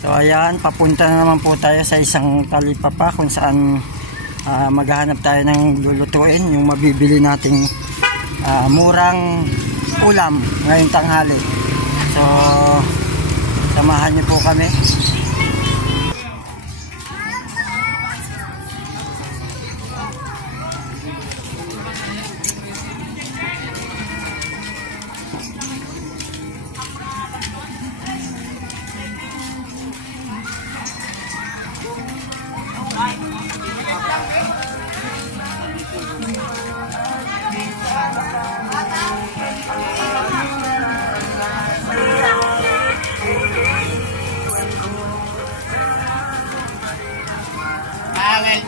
So ayan, papunta na naman po tayo sa isang talipapa kung saan maghahanap tayo ng lulutuin, yung mabibili nating murang ulam ngayong tanghali. So samahan niyo po kami.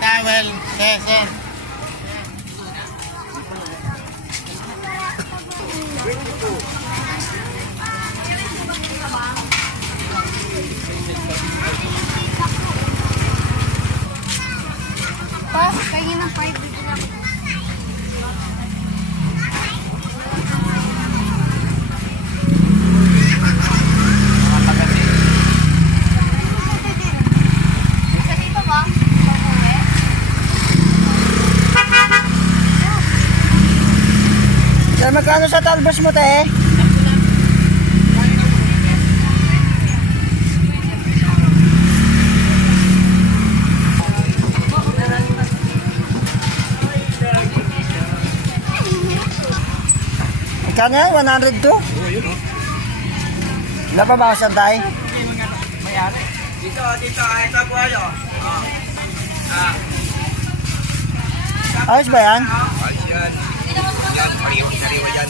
Towel, sir. Pas, pahingin ng 5 dito lang. Sir, magkano sa talbos mo, te? Magkano yan? 102? Wala pa ba saan tayo? Mayari. Dito, ito po ayo. Ayos ba yan? Ayos yan. Yan, sariwa yan.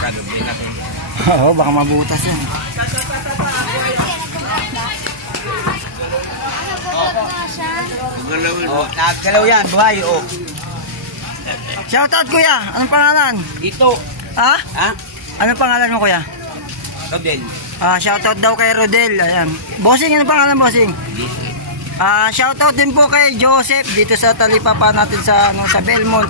Kadugin natin. Oo, baka mabutas yan. Nagkalaw yan, buhay, oh. Shoutout, kuya. Anong pangalan? Dito. Ha? Ha? Anong pangalan mo, kuya? Rodel. Shoutout daw kay Rodel. Ayan. Bossing, anong pangalan, bossing? Shoutout din po kay Joseph dito sa talipapa natin sa Belmont.